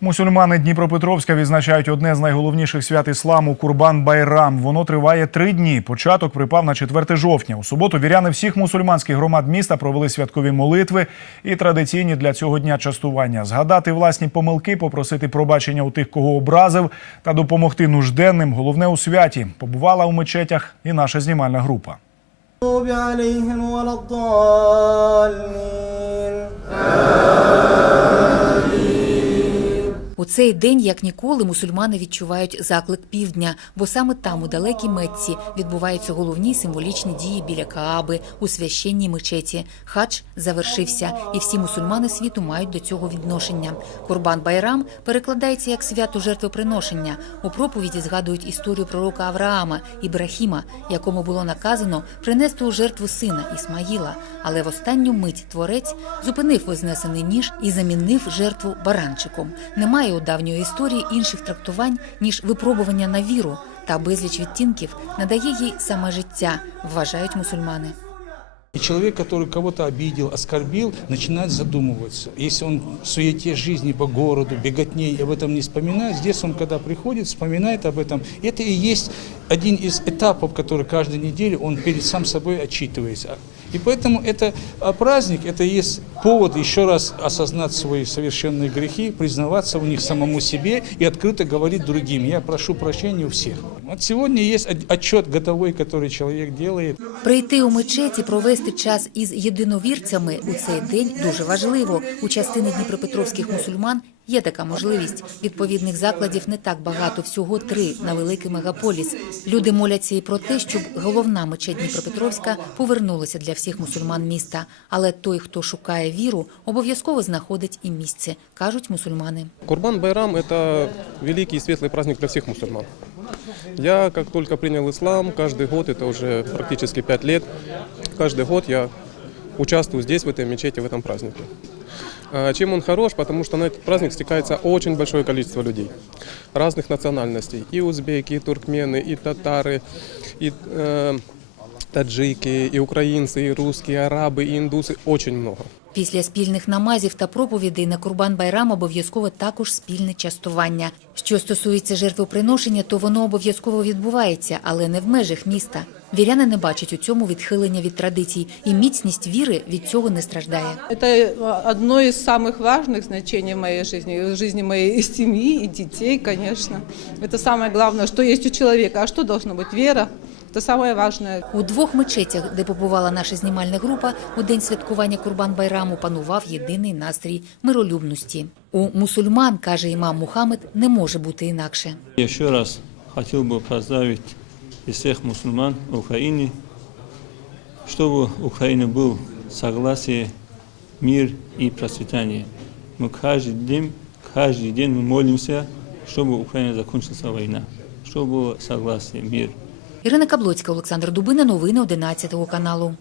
Мусульмани Дніпропетровська відзначають одне з найголовніших свят ісламу Курбан Байрам. Воно триває три дні. Початок припав на 4 жовтня. У суботу віряни всіх мусульманських громад міста провели святкові молитви і традиційні для цього дня частування. Згадати власні помилки, попросити пробачення у тих, кого образив, та допомогти нужденним. Головне у святі побувала у мечетях і наша знімальна група. Цей день, як ніколи, мусульмани відчувають заклик півдня, бо саме там, у далекій Мекці, відбуваються головні символічні дії біля Кааби у священній мечеті. Хадж завершився, і всі мусульмани світу мають до цього відношення. Курбан Байрам перекладається як свято жертвоприношення. У проповіді згадують історію пророка Авраама Ібрахіма, якому було наказано принести у жертву сина Ісмаїла. Але в останню мить творець зупинив вознесений ніж і замінив жертву баранчиком. Немає у давньої історії інших трактувань ніж випробування на віру, та безліч відтінків надає їй саме життя, вважають мусульмани. И человек, который кого-то обидел, оскорбил, начинает задумываться. Если он в суете жизни по городу, беготне об этом не вспоминает, здесь он, когда приходит, вспоминает об этом. Это и есть один из этапов, который каждую неделю он перед сам собой отчитывается. И поэтому это а, праздник, это и есть повод еще раз осознать свои совершенные грехи, признаваться в них самому себе и открыто говорить другим. Я прошу прощения у всех. Вот сегодня есть от- отчет годовой, который человек делает. Прийти у мечеті, провести час із єдиновірцями у цей день дуже важливо. У частини дніпропетровських мусульман є така можливість. Відповідних закладів не так багато, всього три на великий мегаполіс. Люди моляться і про те, щоб головна мечеть Дніпропетровська повернулася для всіх мусульман міста. Але той, хто шукає віру, обов'язково знаходить і місце, кажуть мусульмани. Курбан Байрам – это великий и светлый праздник для всех мусульман. Я, как только принял ислам, каждый год, это уже практически пять лет, каждый год я участвую здесь, в этой мечети, в этом празднике. А Чем он хорош? Потому что на этот праздник стекается очень большое количество людей разных национальностей. И узбеки, и туркмены, и татары, и э, таджики, и украинцы, и русские, и арабы, и индусы. Очень много. Після спільних намазів та проповідей на Курбан Байрам обов'язково також спільне частування. Що стосується жертвоприношення, то воно обов'язково відбувається, але не в межах міста. Віряни не бачать у цьому відхилення від традицій, і міцність віри від цього не страждає. Это э, одно из самых важных значений в моей жизни, в жизни моей семьи и детей, конечно. Это самое главное, что есть у человека. А что должно быть? Вера. Это самое важное. У двох мечетях, де побувала наша знімальна група, у день святкування Курбан Байраму панував єдиний настрій миролюбності. У мусульман, каже імам Мухаммед, не може бути інакше. Еще раз хотел бы поздравить и всех мусульман Украины, чтобы у Украины был согласие, мир и процветание. Мы каждый день, каждый день мы молимся, чтобы у Украины закончилась война, чтобы было согласие, мир. Ірина Каблоцька, Олександр Дубина. Новини 11 каналу.